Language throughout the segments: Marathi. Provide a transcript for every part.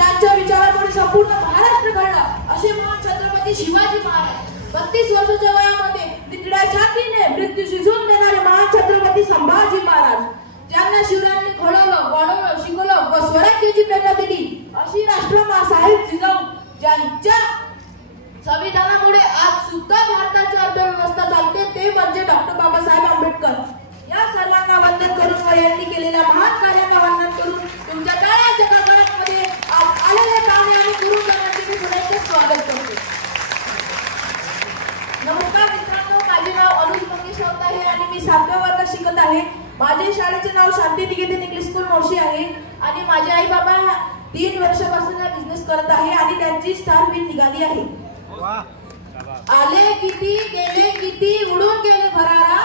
ज्यांच्या विचारामुळे संपूर्ण महाराष्ट्र घडला असे महान छत्रपती शिवाजी महाराज. 32 वर्षाच्या वयामध्ये निकड्या छातीने मृत्यू शिजवून देणारे महान छत्रपती संभाजी महाराज, ज्यांना शिवरायांनी घडवलं, वाढवलं, शिकवलं व स्वराज्याची प्रेरणा दिली अशी राष्ट्रमाता साहेब जिजाऊ, ज्यांच्या संविधानामुळे आज सुद्धा भारताची अर्थव्यवस्था चालते, ते म्हणजे डॉक्टर बाबासाहेब आंबेडकर. या सर्वांना वंदन करून व यांनी केलेल्या महान कार्यांना वंदन करून तुमच्या टाळ्यांच्या गडगडाटमध्ये आज आलेले पाहुणे आणि गुरुजनांचे मी पुन्हा स्वागत करते. नमस्कार मित्रांनो, माझे नाव अनुज मंगेश राऊत आहे आणि मी 7व्या वर्गात शिकत आहे. माझे शाळेचे नाव शांती निकेतन इंग्लिश स्कूल मोर्शी आहे आणि माझे आई बाबा 3 वर्षापासून हा बिझनेस करत आहे आणि त्यांची स्टार विन निघाली आहे. आले किती गेले किती उडून गेले भरारा,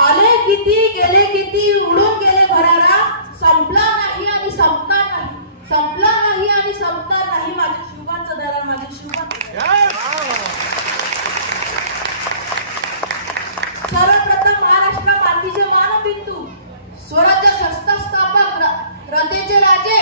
आले किती गेले किती उडून गेले भरारा, संपला नाही आणि संपणार नाही, संपला नाही आणि संपणार नाही माझ्या शिवाचा दरार, माझ्या शिवाचा. सर्वप्रथम महाराष्ट्र मातीचे मानबिंदू, स्वराज्य संस्था स्थापक, रतेचे राजे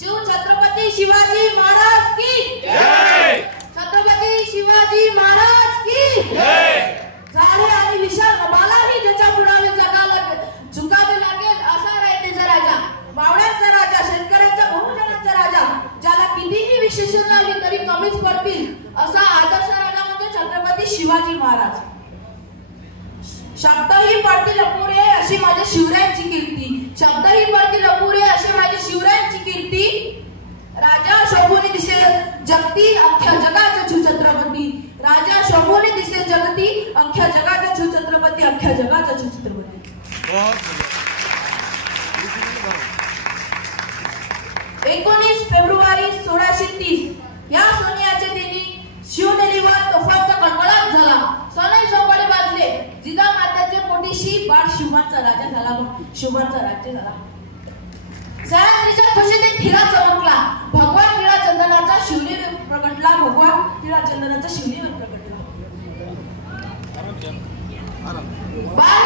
शिव छत्रपती शिवाजी महाराज की जय, छत्रपती शिवाजी महाराज की जय. झाले आणि विशाल रबालाही ज्याच्या पुढावे जगाला झुकावे लागेल असा रायतेचा राजा, मावळ्यांचा राजा, शेतकऱ्यांच्या बहुजनांचा राजा, ज्याला कितीही विशेषण लागली तरी कमीच पडतील असा आदर्श राजा म्हणजे छत्रपती शिवाजी महाराज. शब्दही पडतील अपुरे अशी माझ्या शिवरायांची कीर्ती, शब्दही पडतील अपुरे अशी माझ्या शिवरायांची कीर्ती. राजा शोभून दिसे जगती अख्ख्या जगाचा छत्रपती, राजा शोभून दिसे जगती अख्ख्या जगाचा छत्रपती, अख्ख्या जगाचा छत्रपती. 19 फेब्रुवारी 1630 या सोनियाच्या दिनी शिवनेरीवर तोफांचा कडकडाट झाला, सनई सोपाटे वाजले, जिजामाताच्या पोटीशी बाळ शिवांचा राजा झाला, शिवांचा राज्य झाला. सह्याद्रीच्या खुशीत एक हिरा चमकला, भगवान टिळा चंदनाचा शिवलिंग प्रगटला, भगवान टिळा चंदनाचा शिवलिंग प्रगटला. बाळ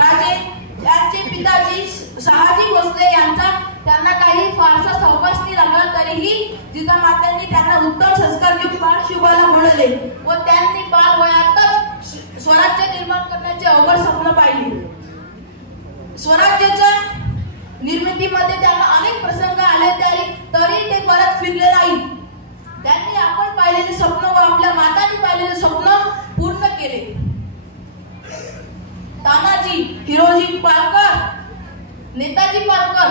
राजे यांचे पिताजी शहाजी भोसले यांचा त्यांना काही फारसा सहवास नाही लागला, तरीही जिजामातांनी त्यांना उत्तम संस्कार देऊन बाळ शिवाला घडवले व त्यांनी बाल वयातच स्वराज्य निर्माण करण्याचे अवघड स्वप्न पाहिले. स्वराज्याच्या निर्मितीमध्ये त्यांना अनेक प्रसंग आले तरी ते परत फिरले नाही. त्यांनी आपण पाहिलेले स्वप्न व आपल्या मातांनी पाहिलेले स्वप्न पूर्ण केले. तानाजी, हिरोजी पारकर, नेताजी पारकर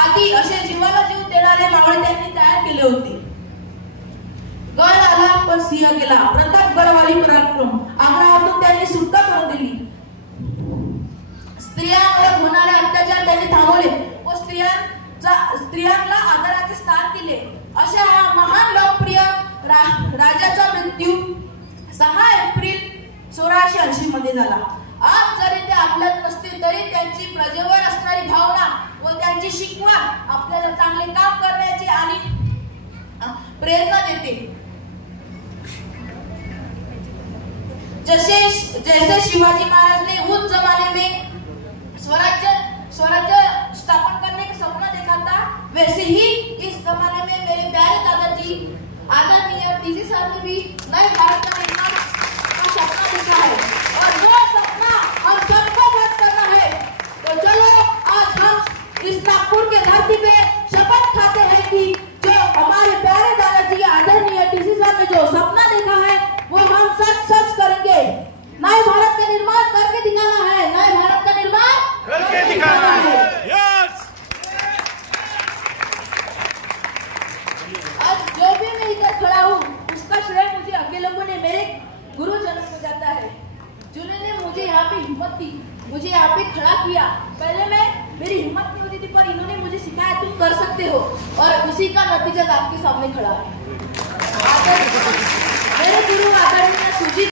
आदी असे जीवाला जीव देणारे मावळे त्यांनी तयार केले होते. गड आला पण सिंह गेला, प्रतापगडवाली पराक्रम, आग्राहून त्यांनी सुटका करून दिली. स्त्रियांवर होणारे अत्याचार त्यांनी थांबवले व स्त्रियांना आदराचे स्थान दिले. अशा या महान लोकप्रिय राजाचा मृत्यू 6 एप्रिल 1680 मध्ये झाला. आज जरी ते आपल्यात नसतील तरी त्यांची प्रजेवर असणारी भावना व त्यांची शिकवण आपल्याला चांगले काम करण्याची आणि प्रेरणा देते. जैसे शिवाजी महाराज ने उस जमाने में स्वराज्य स्थापन करने का सपना देखा था, वैसे ही इस जमाने में मेरे प्यारे दादाजी आदरणीय टीसी साहब ने भी नए भारत का निर्माण का सपना देखा है और जो सपना हम सबको पूरा करना है. तो चलो आज हम इस नागपुर के धरती पे शपथ खाते हैं कि जो हमारे प्यारे दादाजी आदरणीय टीसी साहब ने जो सपना देखा है वो हम सच करेंगे. नए भारत का निर्माण करके दिखाना है, नए भारत का निर्माण करके दिखाना है. यस. आज जो भी मैं इधर खड़ा हूँ उसका श्रेय मुझे अकेले को नहीं, मेरे गुरुजनों को जाता है, जिन्होंने मुझे यहाँ पे हिम्मत दी, मुझे यहाँ पे खड़ा किया. पहले मेरी हिम्मत नहीं होती थी पर इन्होंने मुझे सिखाया तुम कर सकते हो और उसी का नतीजा आपके सामने खड़ा है. मेरे गुरु आदरणीय सुजीत